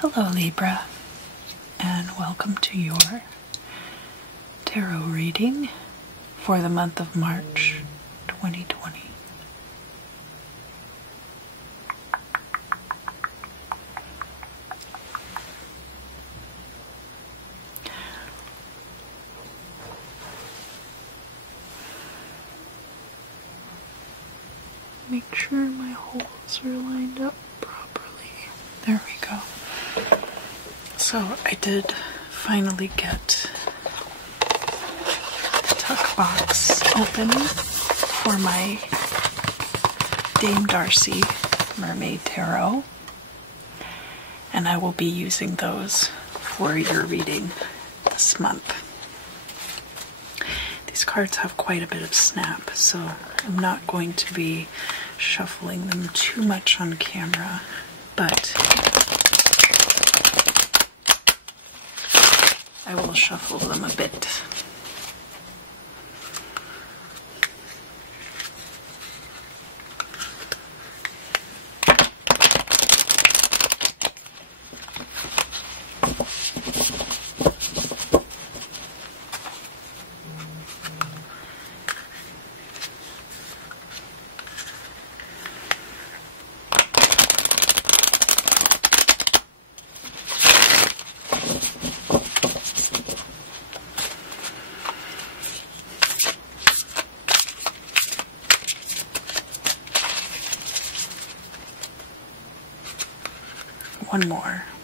Hello Libra, and welcome to your tarot reading for the month of March 2020. Make sure my holes are lined up properly. There we go. So I did finally get the tuck box open for my Dame Darcy Mermaid Tarot, and I will be using those for your reading this month. These cards have quite a bit of snap, so I'm not going to be shuffling them too much on camera, but I will shuffle them a bit.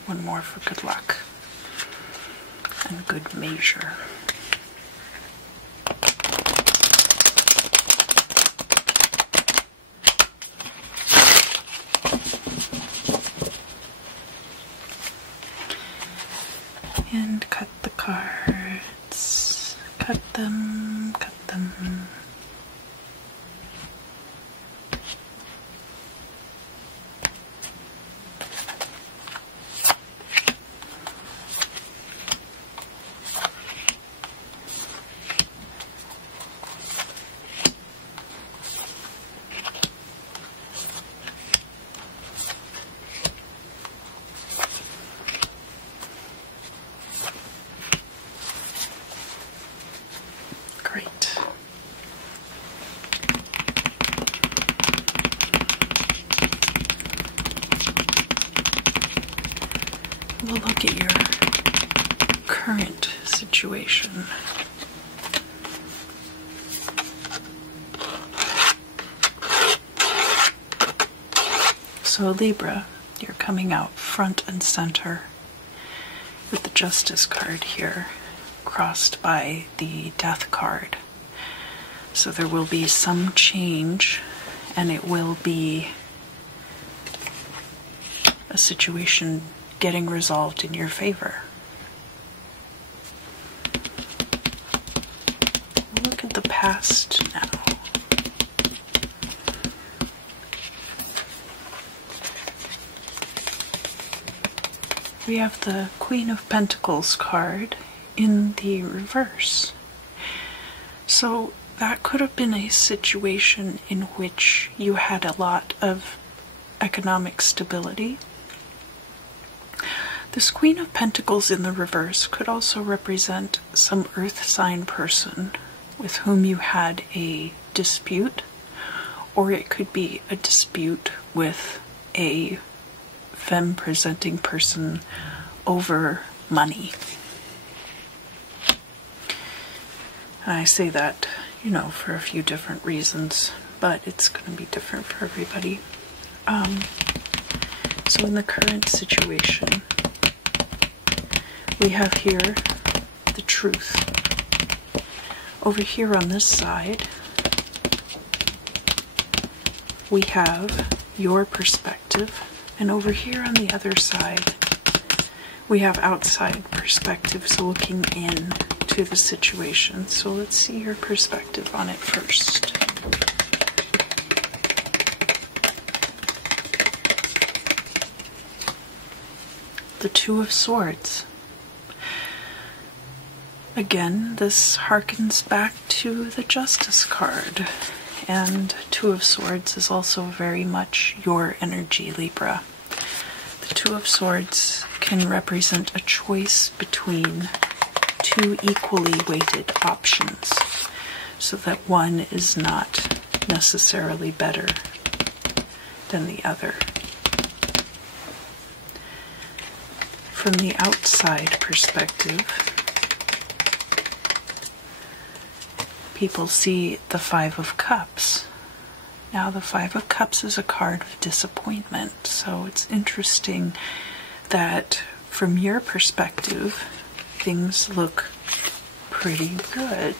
One more for good luck and good measure. And cut the cards. Cut them, cut them. We'll look at your current situation. So Libra, you're coming out front and center with the Justice card here, crossed by the Death card. So there will be some change, and it will be a situation getting resolved in your favor. Look at the past now. We have the Queen of Pentacles card in the reverse. So that could have been a situation in which you had a lot of economic stability. This Queen of Pentacles in the reverse could also represent some earth sign person with whom you had a dispute, or it could be a dispute with a femme presenting person over money. And I say that, you know, for a few different reasons, but it's going to be different for everybody. So in the current situation, we have here the Truth. Over here on this side, we have your perspective, and over here on the other side, we have outside perspectives looking in to the situation. So let's see your perspective on it first. The Two of Swords. Again, this harkens back to the Justice card, and Two of Swords is also very much your energy, Libra. The Two of Swords can represent a choice between two equally weighted options, so that one is not necessarily better than the other. From the outside perspective, people see the Five of Cups. Now, the Five of Cups is a card of disappointment, so it's interesting that from your perspective, things look pretty good,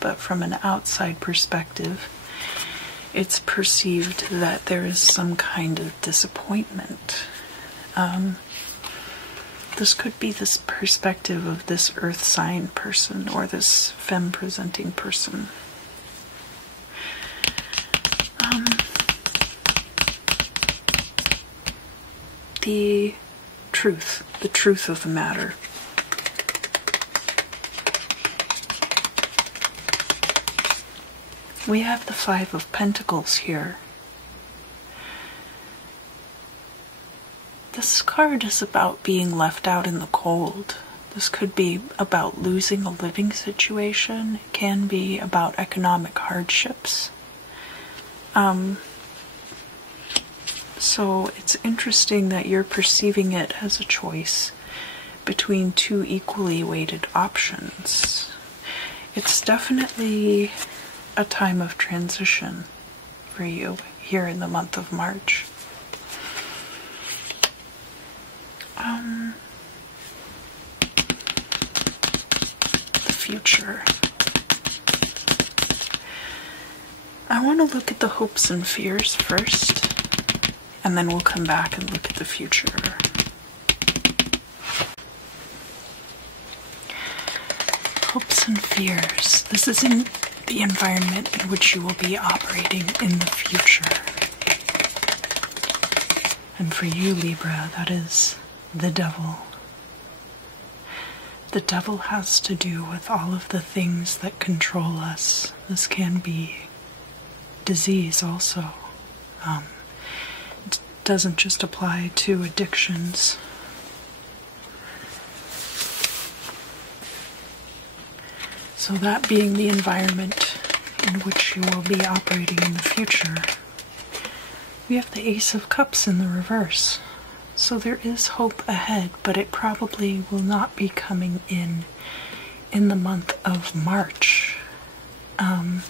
but from an outside perspective, it's perceived that there is some kind of disappointment. This could be this perspective of this earth sign person or this femme presenting person. The truth of the matter. We have the Five of Pentacles here. This card is about being left out in the cold. This could be about losing a living situation. It can be about economic hardships. So it's interesting that you're perceiving it as a choice between two equally weighted options. It's definitely a time of transition for you here in the month of March. The future. I want to look at the hopes and fears first, and then we'll come back and look at the future. Hopes and fears. This is in the environment in which you will be operating in the future. And for you, Libra, that is the devil. The devil has to do with all of the things that control us. This can be disease also. It doesn't just apply to addictions. So that being the environment in which you will be operating in the future, we have the Ace of Cups in the reverse. So there is hope ahead, but it probably will not be coming in the month of March. I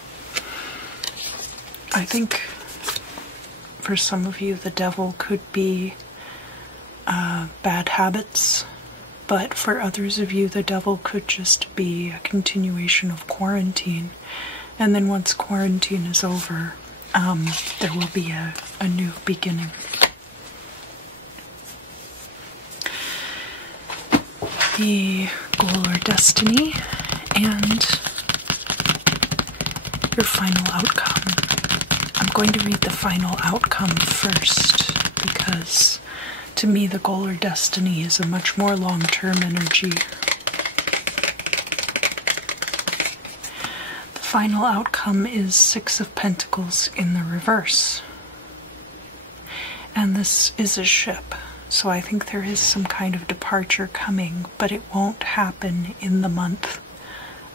think for some of you the devil could be bad habits, but for others of you the devil could just be a continuation of quarantine. And then once quarantine is over, there will be a new beginning. The goal or destiny and your final outcome. I'm going to read the final outcome first because to me the goal or destiny is a much more long-term energy. The final outcome is Six of Pentacles in the reverse. And this is a ship. So I think there is some kind of departure coming, but it won't happen in the month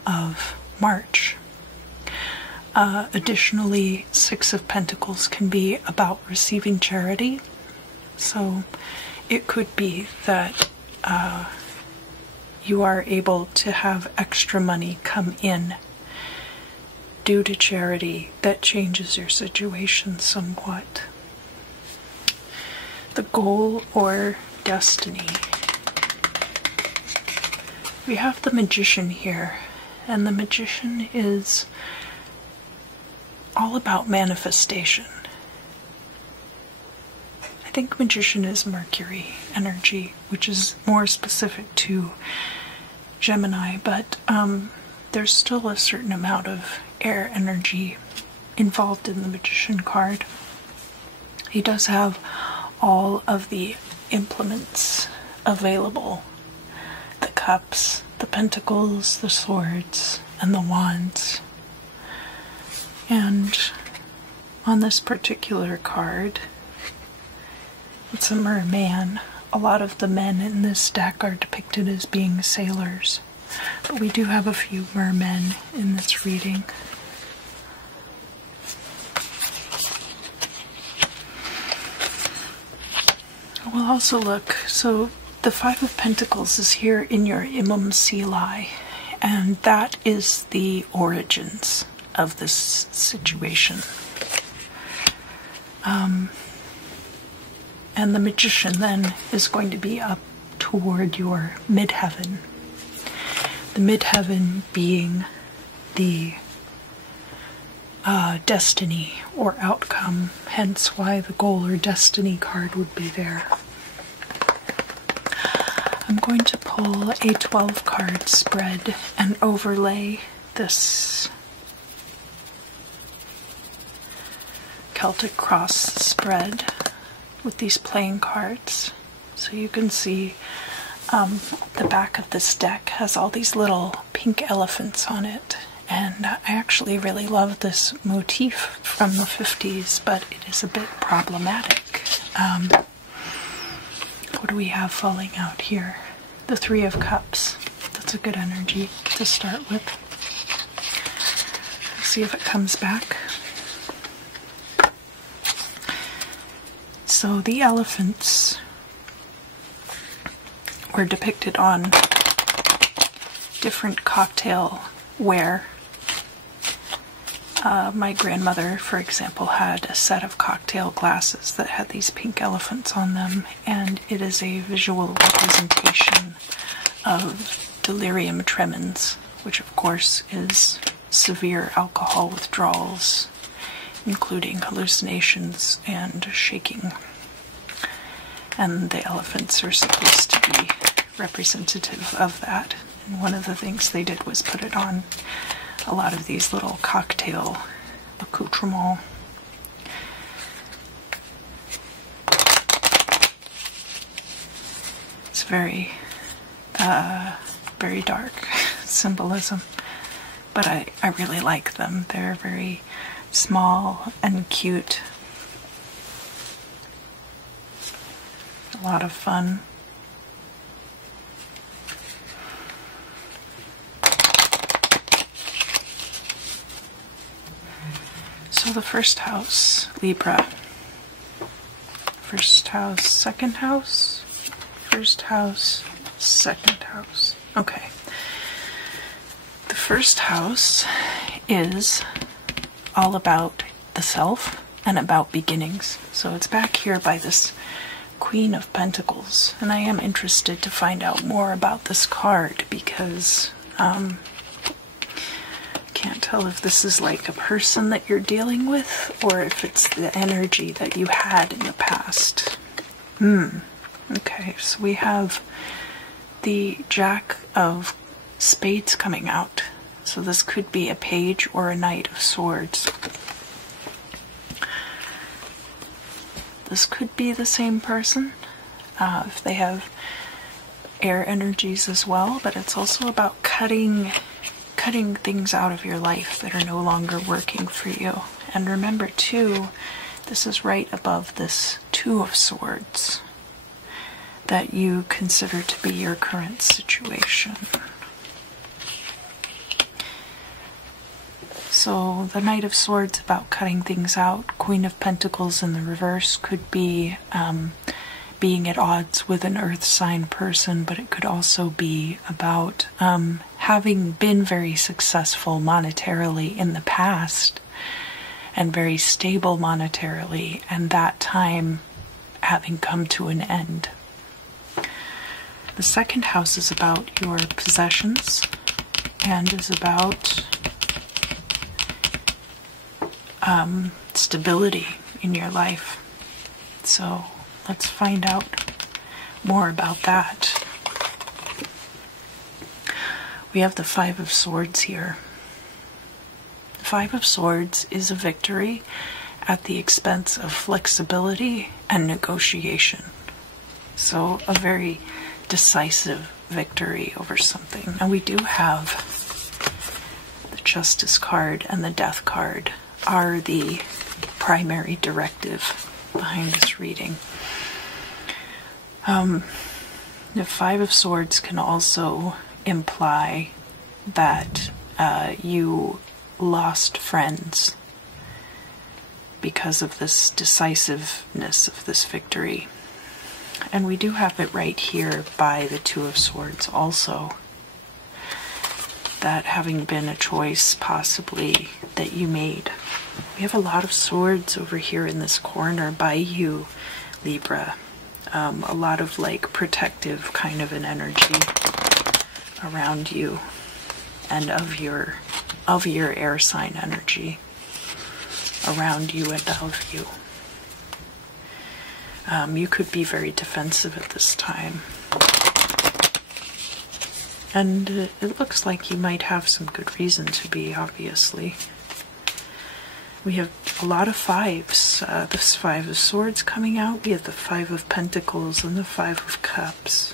of March. Additionally, Six of Pentacles can be about receiving charity. So it could be that you are able to have extra money come in due to charity that changes your situation somewhat. The goal or destiny. We have the Magician here, and the Magician is all about manifestation. I think Magician is Mercury energy, which is more specific to Gemini, but there's still a certain amount of air energy involved in the Magician card. He does have all of the implements available. The cups, the pentacles, the swords, and the wands. And on this particular card, it's a merman a lot of the men in this deck are depicted as being sailors, but we do have a few mermen in this reading. We'll also look, so the Five of Pentacles is here in your Imam Sili, and that is the origins of this situation. And the Magician then is going to be up toward your Midheaven. The Midheaven being the destiny or outcome, hence why the goal or destiny card would be there. I'm going to pull a 12 card spread and overlay this Celtic Cross spread with these playing cards, so you can see the back of this deck has all these little pink elephants on it, and I actually really love this motif from the 50s, but it is a bit problematic. What do we have falling out here? The Three of Cups. That's a good energy to start with. Let's see if it comes back. So the elephants were depicted on different cocktail ware. My grandmother, for example, had a set of cocktail glasses that had these pink elephants on them, and it is a visual representation of delirium tremens, which of course is severe alcohol withdrawals, including hallucinations and shaking. And the elephants are supposed to be representative of that. And one of the things they did was put it on a lot of these little cocktail accoutrements. It's very, very dark symbolism, but I really like them. They're very small and cute. A lot of fun. So the first house, Libra. First house, second house. First house, second house. Okay. The first house is all about the self and about beginnings. So it's back here by this Queen of Pentacles, and I am interested to find out more about this card because I can't tell if this is like a person that you're dealing with or if it's the energy that you had in the past. Okay, so we have the Jack of Spades coming out. So this could be a page or a Knight of Swords. This could be the same person if they have air energies as well, but it's also about cutting things out of your life that are no longer working for you. And remember too, this is right above this Two of Swords that you consider to be your current situation. So the Knight of Swords about cutting things out. Queen of Pentacles in the reverse could be being at odds with an earth sign person, but it could also be about having been very successful monetarily in the past and very stable monetarily, and that time having come to an end. The second house is about your possessions and is about stability in your life. So let's find out more about that. We have the Five of Swords here. The Five of Swords is a victory at the expense of flexibility and negotiation. So a very decisive victory over something. And we do have the Justice card and the Death card are the primary directive behind this reading. The Five of Swords can also imply that you lost friends because of this decisiveness of this victory. And we do have it right here by the Two of Swords also, that having been a choice possibly that you made. We have a lot of swords over here in this corner by you, Libra. A lot of like protective kind of an energy around you and of your air sign energy around you and of you. You could be very defensive at this time. And it looks like you might have some good reason to be, obviously. We have a lot of fives. This Five of Swords coming out. We have the Five of Pentacles and the Five of Cups.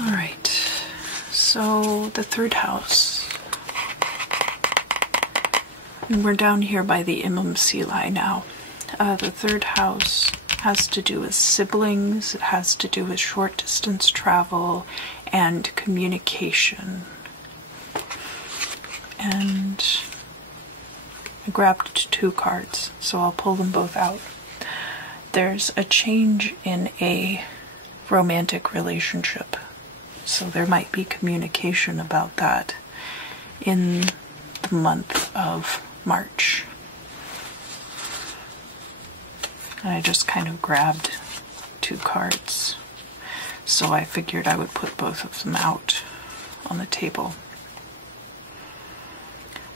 All right. So the third house. And we're down here by the MMCLI now. The third house has to do with siblings, it has to do with short distance travel and communication. And I grabbed two cards, so I'll pull them both out. There's a change in a romantic relationship, so there might be communication about that in the month of March. And I just kind of grabbed two cards, so I figured I would put both of them out on the table.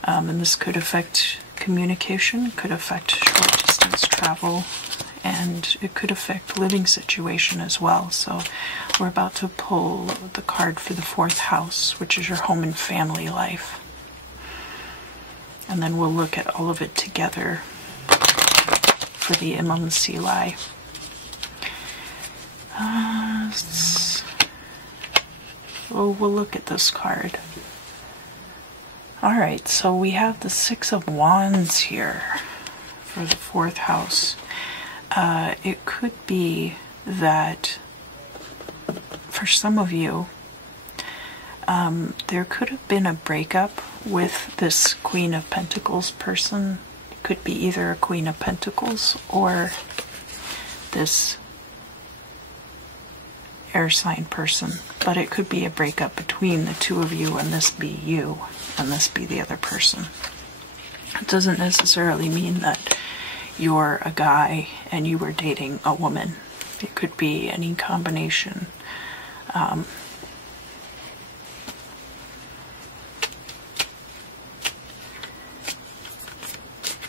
And this could affect communication, could affect short distance travel, and it could affect living situation as well. So we're about to pull the card for the fourth house, which is your home and family life. And then we'll look at all of it together for the MMCLI. We'll look at this card. Alright, so we have the Six of Wands here for the fourth house. It could be that for some of you, there could have been a breakup with this Queen of Pentacles person. It could be either a Queen of Pentacles or this air sign person, but it could be a breakup between the two of you, and this be you and this be the other person. It doesn't necessarily mean that you're a guy and you were dating a woman. It could be any combination.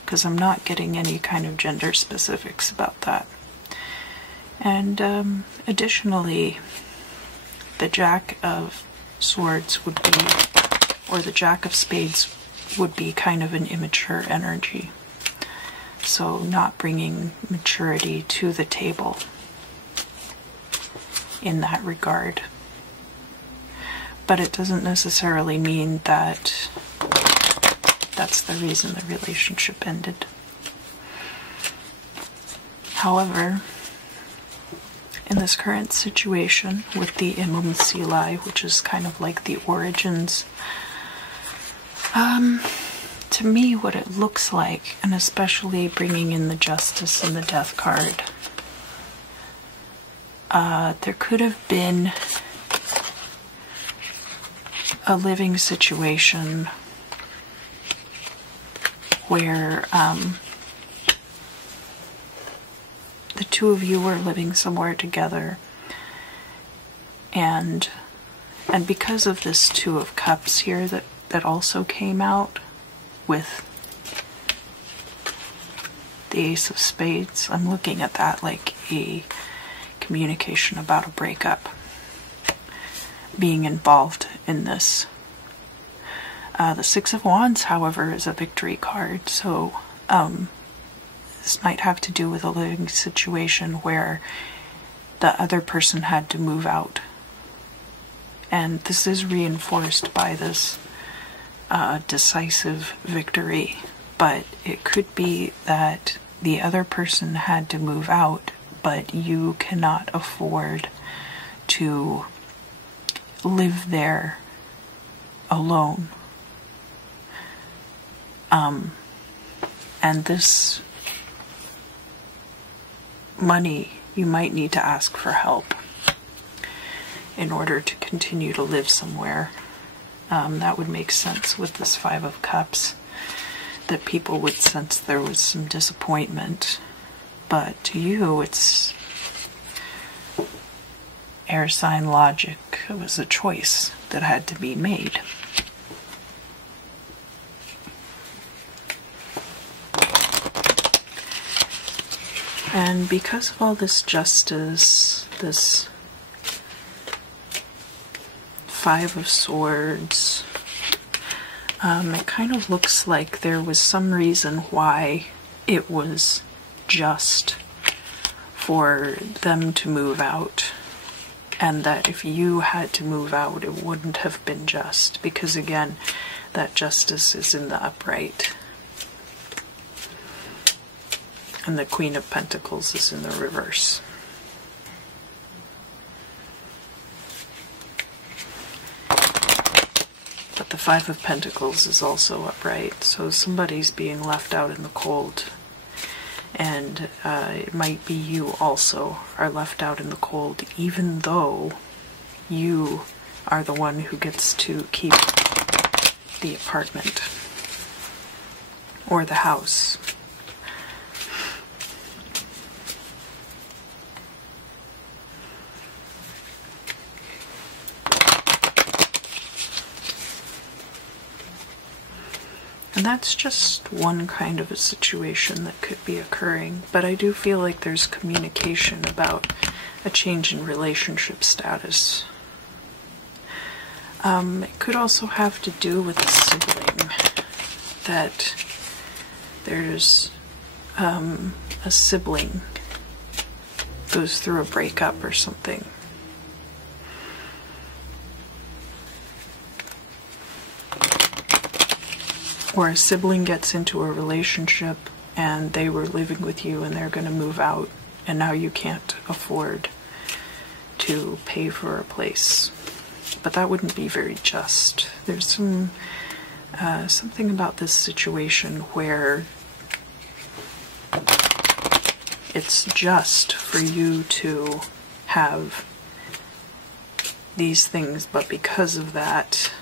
Because I'm not getting any kind of gender specifics about that. And additionally, the Jack of Swords would be, or the Jack of Spades would be kind of an immature energy. So not bringing maturity to the table in that regard. But it doesn't necessarily mean that that's the reason the relationship ended. However, in this current situation with the MMCLI, which is kind of like the origins, to me what it looks like, and especially bringing in the Justice and the Death card, there could have been a living situation where the two of you were living somewhere together, and because of this Two of Cups here that also came out with the Ace of Spades, I'm looking at that like a communication about a breakup being involved in this. The Six of Wands, however, is a victory card, so this might have to do with a living situation where the other person had to move out. And this is reinforced by this decisive victory, but it could be that the other person had to move out, but you cannot afford to live there alone. And this money, you might need to ask for help in order to continue to live somewhere. That would make sense with this Five of Cups, that people would sense there was some disappointment. But to you, it's air sign logic. It was a choice that had to be made. And because of all this justice, this Five of Swords, it kind of looks like there was some reason why it was just for them to move out, and that if you had to move out, it wouldn't have been just, because again, that justice is in the upright. And the Queen of Pentacles is in the reverse. But the Five of Pentacles is also upright, so somebody's being left out in the cold. And it might be you also are left out in the cold, even though you are the one who gets to keep the apartment or the house. And that's just one kind of a situation that could be occurring, but I do feel like there's communication about a change in relationship status. It could also have to do with a sibling, that there's a sibling goes through a breakup or something. Or a sibling gets into a relationship and they were living with you and they're going to move out, and now you can't afford to pay for a place. But that wouldn't be very just. There's some something about this situation where it's just for you to have these things, but because of that,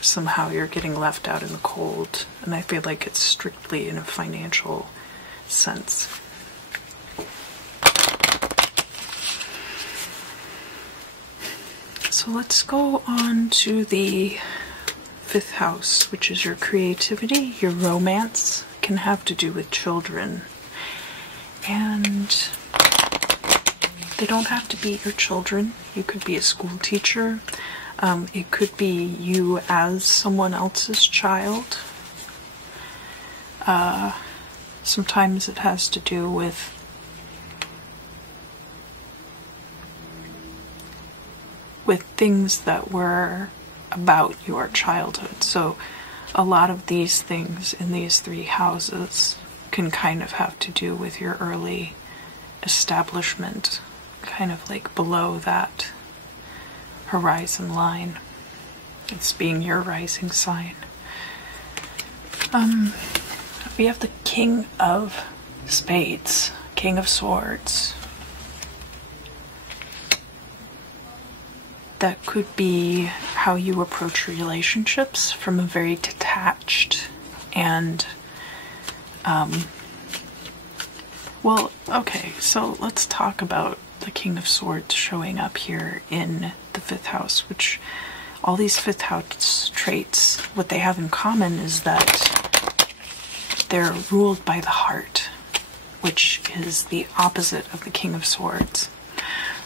somehow you're getting left out in the cold, and I feel like it's strictly in a financial sense. So let's go on to the 5th house, which is your creativity, your romance. Can have to do with children, and they don't have to be your children. You could be a school teacher. It could be you as someone else's child. Sometimes it has to do with things that were about your childhood. So a lot of these things in these 3 houses can kind of have to do with your early establishment, kind of like below that horizon line. It's being your rising sign. We have the King of Spades, King of Swords. That could be how you approach relationships, from a very detached and well, okay, so let's talk about the King of Swords showing up here in the 5th house, which all these 5th house traits, what they have in common is that they're ruled by the heart, which is the opposite of the King of Swords.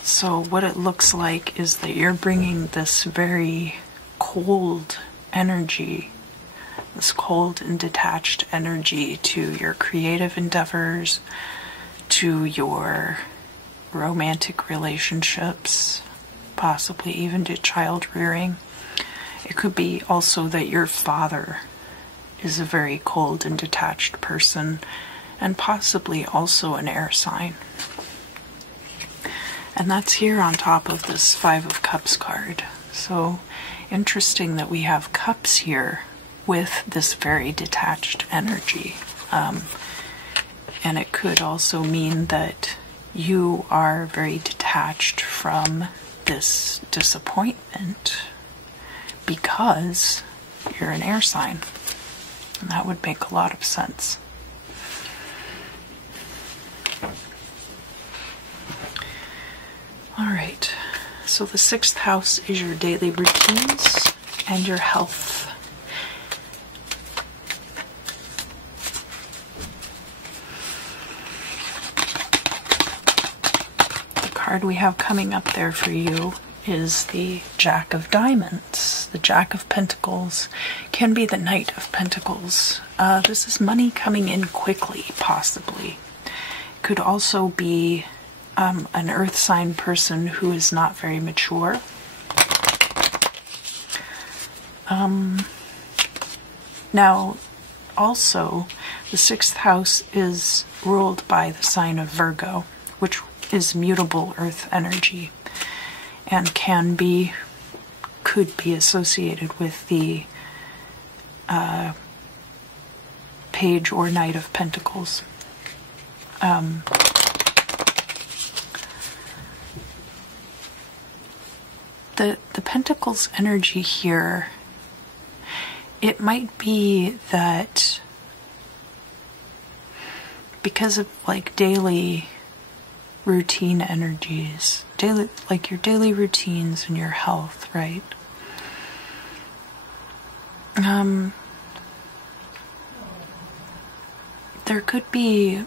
So what it looks like is that you're bringing this very cold energy, this cold and detached energy to your creative endeavors, to your romantic relationships, possibly even to child rearing. It could be also that your father is a very cold and detached person, and possibly also an air sign. And that's here on top of this Five of Cups card. So interesting that we have cups here with this very detached energy. And it could also mean that you are very detached from this disappointment because you're an air sign. And that would make a lot of sense. All right, so the 6th house is your daily routines and your health. The card we have coming up there for you is the Jack of Diamonds. The Jack of Pentacles can be the Knight of Pentacles. This is money coming in quickly, possibly. Could also be an earth sign person who is not very mature. Now, also, the 6th house is ruled by the sign of Virgo, which is mutable earth energy, and could be associated with the Page or Knight of Pentacles. The Pentacles energy here, it might be that because of like daily routine energies, like your daily routines and your health, right? There could be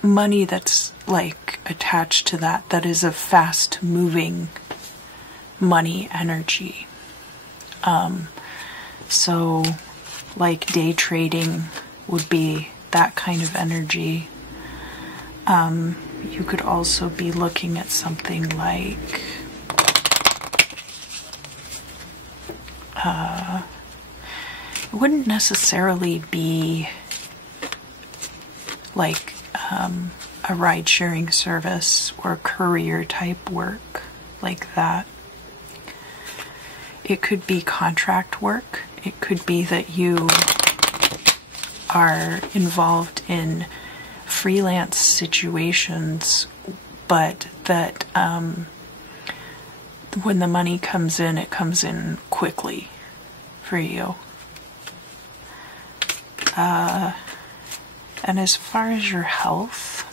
money that's like attached to that is a fast moving money energy. So like day trading would be that kind of energy. You could also be looking at something like it wouldn't necessarily be like a ride-sharing service or courier type work like that. It could be contract work. It could be that you are involved in freelance situations, but that when the money comes in, it comes in quickly for you. And as far as your health,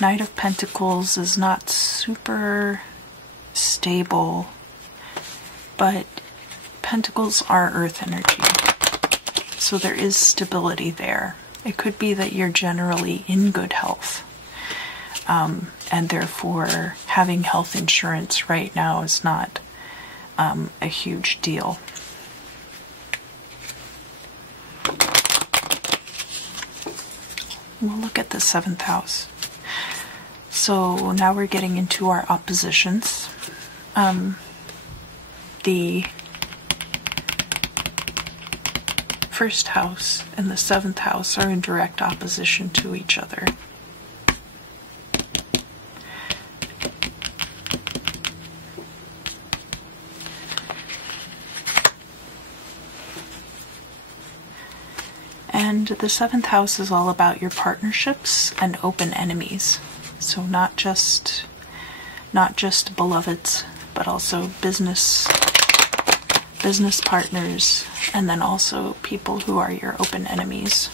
Knight of Pentacles is not super stable, but Pentacles are earth energy, so there is stability there. It could be that you're generally in good health, and therefore having health insurance right now is not a huge deal. We'll look at the 7th house. So now we're getting into our oppositions. The 1st house and the 7th house are in direct opposition to each other. And the 7th house is all about your partnerships and open enemies. So not just beloveds, but also business partners, and then also people who are your open enemies.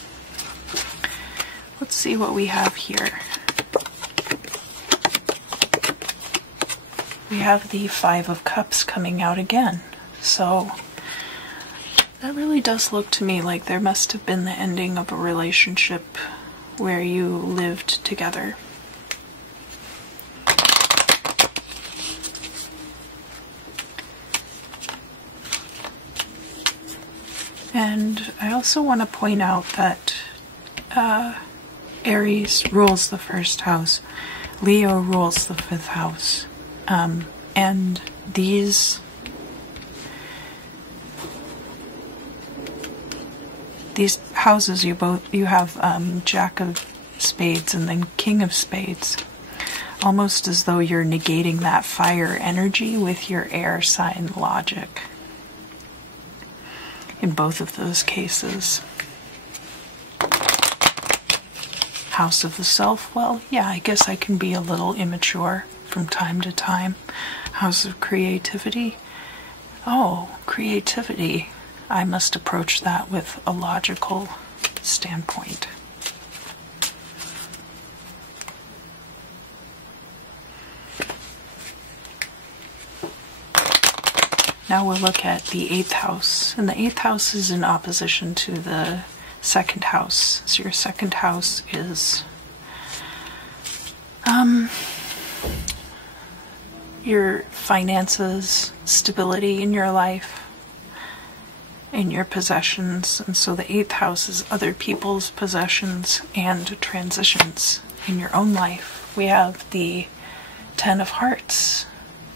Let's see what we have here. We have the 5 of Cups coming out again. So that really does look to me like there must have been the ending of a relationship where you lived together. And I also want to point out that Aries rules the 1st house, Leo rules the 5th house, and these these houses, you have Jack of Spades and then King of Spades. Almost as though you're negating that fire energy with your air sign logic. In both of those cases. House of the Self, well, yeah, I guess I can be a little immature from time to time. House of Creativity, oh, creativity. I must approach that with a logical standpoint. Now we'll look at the 8th house, and the 8th house is in opposition to the 2nd house. So your 2nd house is your finances, stability in your life, in your possessions, and so the 8th house is other people's possessions and transitions in your own life. We have the 10 of Hearts.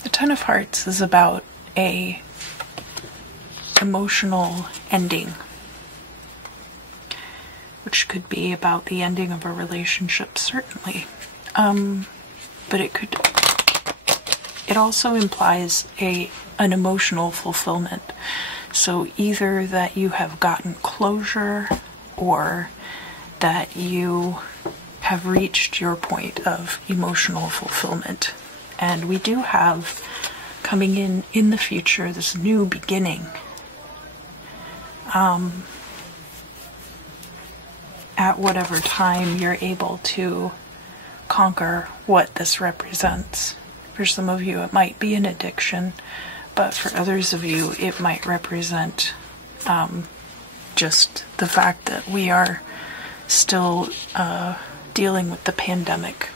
The 10 of Hearts is about a emotional ending, which could be about the ending of a relationship, certainly, but it also implies an emotional fulfillment. So either that you have gotten closure or that you have reached your point of emotional fulfillment. And we do have coming in the future this new beginning. At whatever time you're able to conquer what this represents. For some of you it might be an addiction, but for others of you it might represent just the fact that we are still dealing with the pandemic.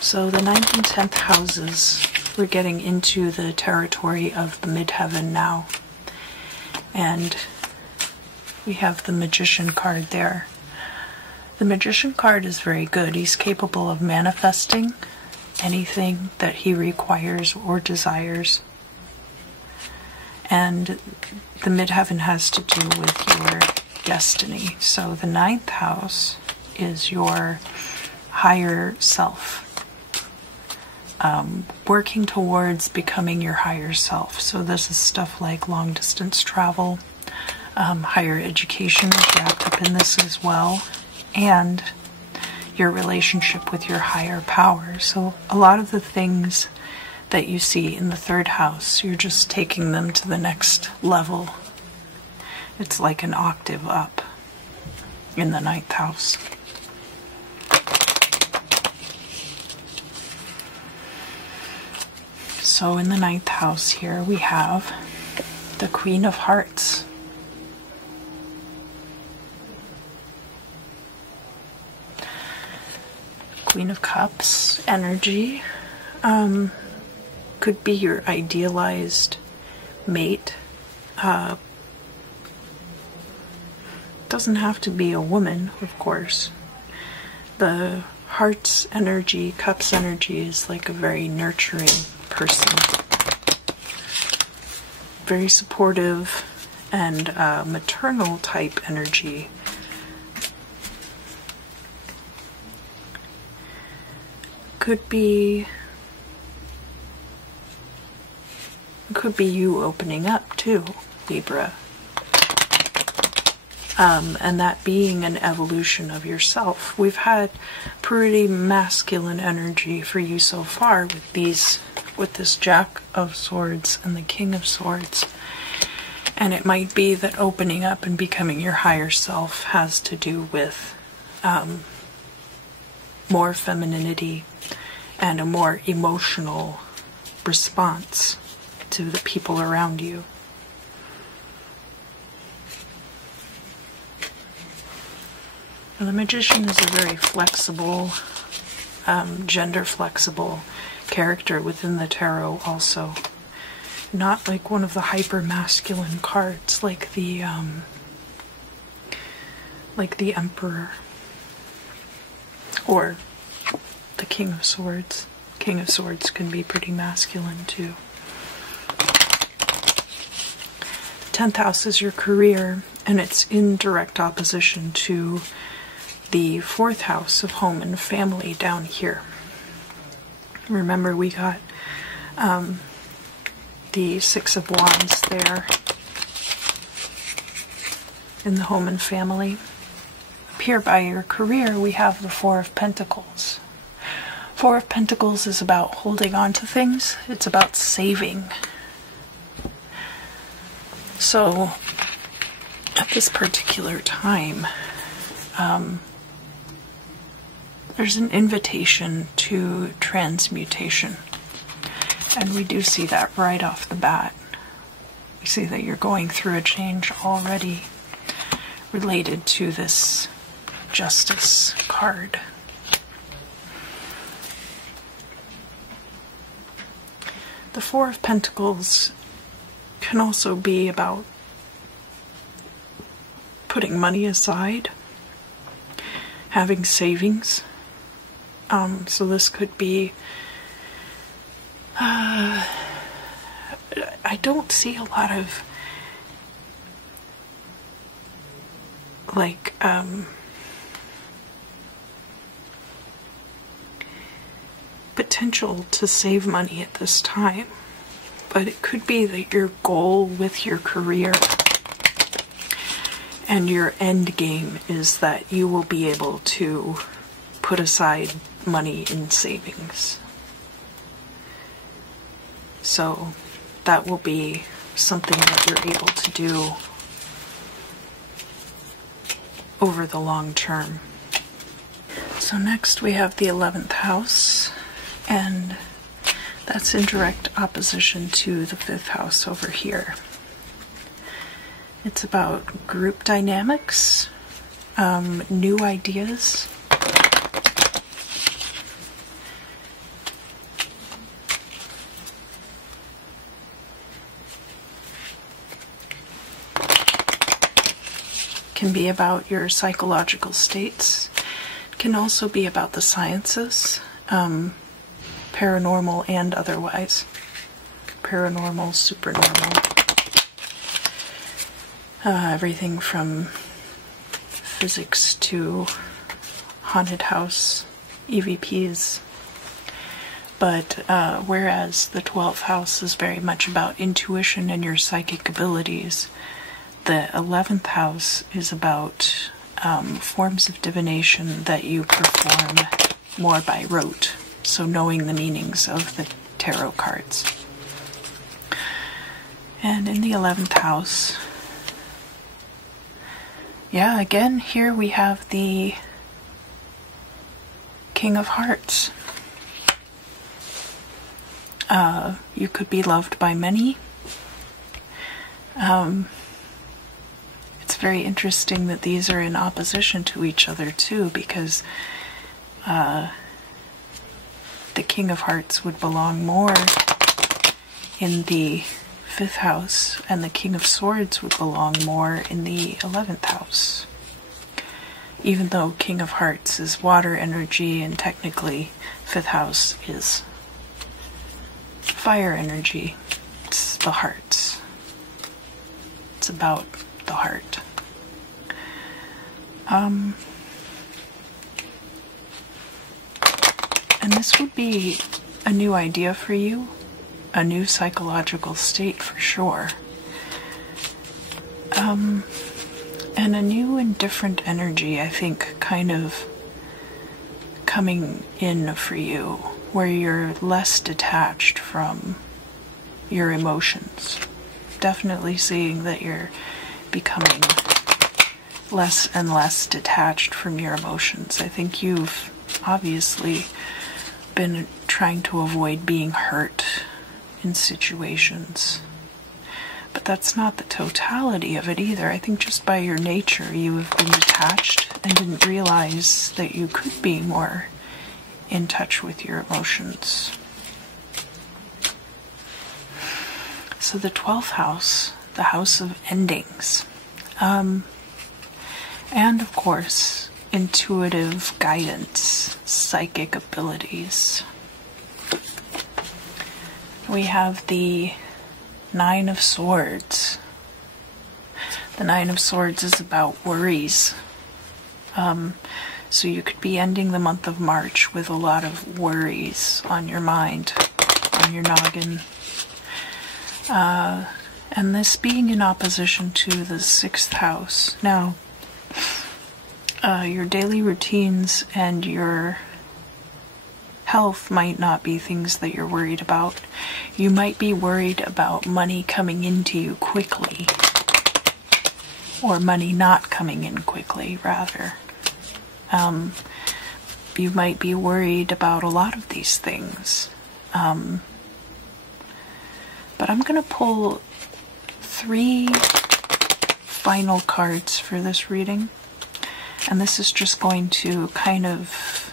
So the 9th and 10th houses, we're getting into the territory of the Midheaven now. And we have the Magician card there. The Magician card is very good. He's capable of manifesting anything that he requires or desires. And the Midheaven has to do with your destiny. So the 9th house is your higher self. Working towards becoming your higher self. So this is stuff like long distance travel, higher education is wrapped up in this as well, and your relationship with your higher power. So a lot of the things that you see in the 3rd house, you're just taking them to the next level. It's like an octave up in the 9th house. So in the 9th house here we have the Queen of Hearts. Queen of Cups energy. Could be your idealized mate. Doesn't have to be a woman, of course. The Hearts energy, Cups energy is like a very nurturing person. Very supportive and maternal type energy. Could be you opening up too, Libra. And that being an evolution of yourself. We've had pretty masculine energy for you so far with this Jack of Swords and the King of Swords. And it might be that opening up and becoming your higher self has to do with more femininity and a more emotional response to the people around you. And the Magician is a very flexible, gender flexible character within the tarot also. Not like one of the hyper masculine cards like the Emperor or the King of Swords. King of Swords can be pretty masculine too. 10th house is your career, and it's in direct opposition to the 4th house of home and family down here. Remember, we got the 6 of Wands there in the home and family. Up here by your career, we have the 4 of Pentacles. 4 of Pentacles is about holding on to things. It's about saving. So, at this particular time, there's an invitation to transmutation. And we do see that right off the bat. We see that you're going through a change already related to this Justice card. The 4 of Pentacles can also be about putting money aside, having savings. So this could be, I don't see a lot of like potential to save money at this time, but it could be that your goal with your career and your end game is that you will be able to put aside money in savings. So that will be something that you're able to do over the long term. So next we have the 11th house, and that's in direct opposition to the 5th house over here. It's about group dynamics, new ideas, can be about your psychological states, can also be about the sciences, paranormal and otherwise. Paranormal, supernormal. Everything from physics to haunted house, EVPs. But whereas the 12th house is very much about intuition and your psychic abilities, the 11th house is about forms of divination that you perform more by rote, so knowing the meanings of the tarot cards. And in the 11th house, yeah, again, here we have the King of Hearts. You could be loved by many. It's very interesting that these are in opposition to each other too, because the King of Hearts would belong more in the 5th house, and the King of Swords would belong more in the 11th house. Even though King of Hearts is water energy and technically 5th house is fire energy, it's the hearts. It's about the heart. And this would be a new idea for you, a new psychological state for sure. And a new and different energy, I think, kind of coming in for you, where you're less detached from your emotions. Definitely seeing that you're becoming less and less detached from your emotions. I think you've obviously been trying to avoid being hurt in situations. But that's not the totality of it either. I think just by your nature you have been detached and didn't realize that you could be more in touch with your emotions. So the 12th house, the house of endings. And of course, intuitive guidance, psychic abilities. We have the 9 of Swords. The Nine of Swords is about worries. So you could be ending the month of March with a lot of worries on your mind, on your noggin. And this being in opposition to the 6th house. Now, your daily routines and your health might not be things that you're worried about. You might be worried about money coming into you quickly, or money not coming in quickly, rather. You might be worried about a lot of these things. But I'm going to pull 3 final cards for this reading. And this is just going to kind of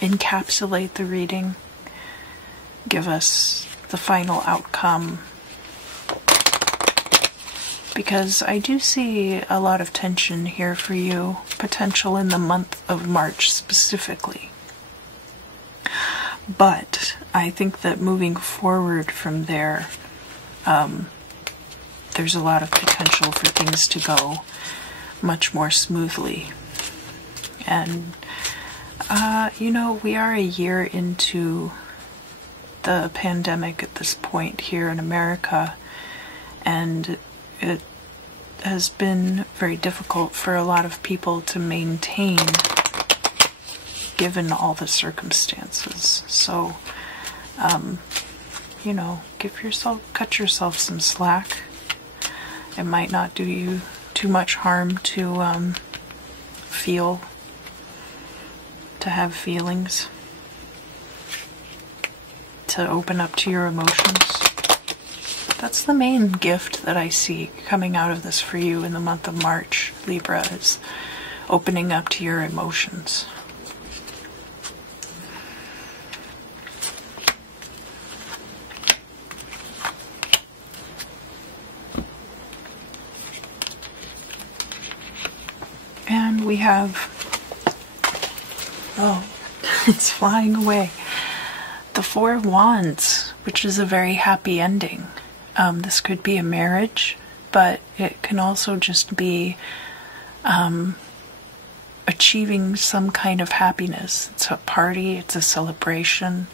encapsulate the reading, give us the final outcome. Because I do see a lot of tension here for you, potential in the month of March specifically. But I think that moving forward from there, there's a lot of potential for things to go much more smoothly. And, you know, we are a year into the pandemic at this point here in America, and it has been very difficult for a lot of people to maintain given all the circumstances. So, you know, cut yourself some slack. It might not do you too much harm to have feelings, to open up to your emotions. That's the main gift that I see coming out of this for you in the month of March, Libra, is opening up to your emotions. And we have, oh, it's flying away, the Four of Wands, which is a very happy ending. This could be a marriage, but it can also just be achieving some kind of happiness. It's a party, it's a celebration.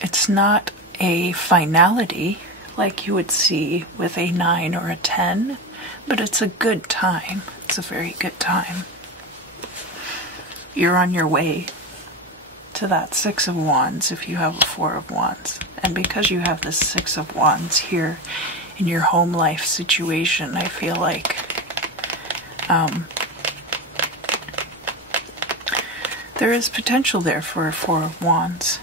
It's not a finality like you would see with a 9 or a 10, but it's a good time. It's a very good time. You're on your way to that 6 of Wands if you have a 4 of Wands. And because you have this 6 of Wands here in your home life situation, I feel like there is potential there for a 4 of Wands.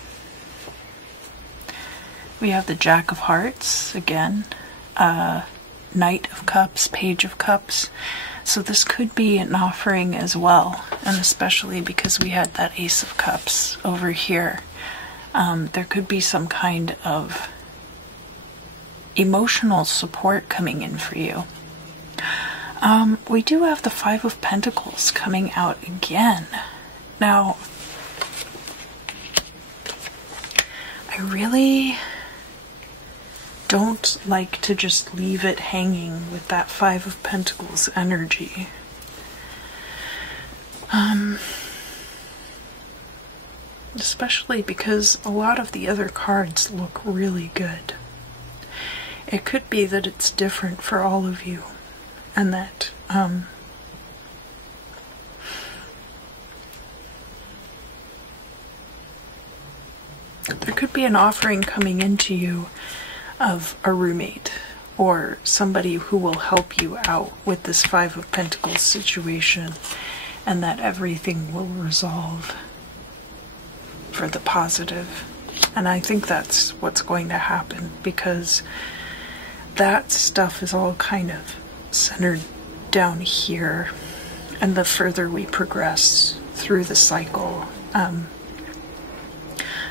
We have the Jack of Hearts again, Knight of Cups, Page of Cups. So this could be an offering as well, and especially because we had that Ace of Cups over here. There could be some kind of emotional support coming in for you. We do have the 5 of Pentacles coming out again. Now, I really don't like to just leave it hanging with that 5 of Pentacles energy. Especially because a lot of the other cards look really good. It could be that it's different for all of you, and that there could be an offering coming into you of a roommate or somebody who will help you out with this 5 of Pentacles situation, and that everything will resolve for the positive. And I think that's what's going to happen, because that stuff is all kind of centered down here, and the further we progress through the cycle,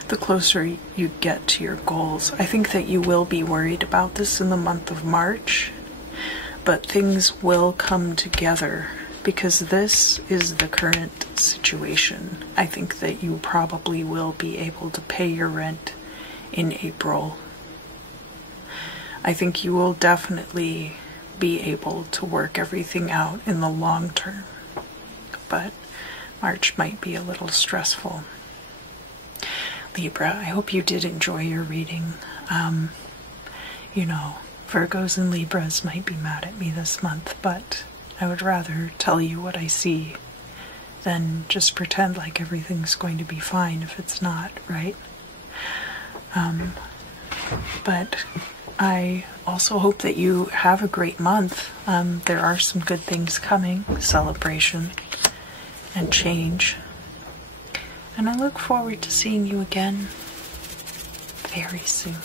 the closer you get to your goals. I think that you will be worried about this in the month of March, but things will come together because this is the current situation. I think that you probably will be able to pay your rent in April. I think you will definitely be able to work everything out in the long term. But March might be a little stressful. Libra, I hope you did enjoy your reading. You know, Virgos and Libras might be mad at me this month, but I would rather tell you what I see than just pretend like everything's going to be fine if it's not, right? But I also hope that you have a great month. There are some good things coming, celebration and change. And I look forward to seeing you again very soon.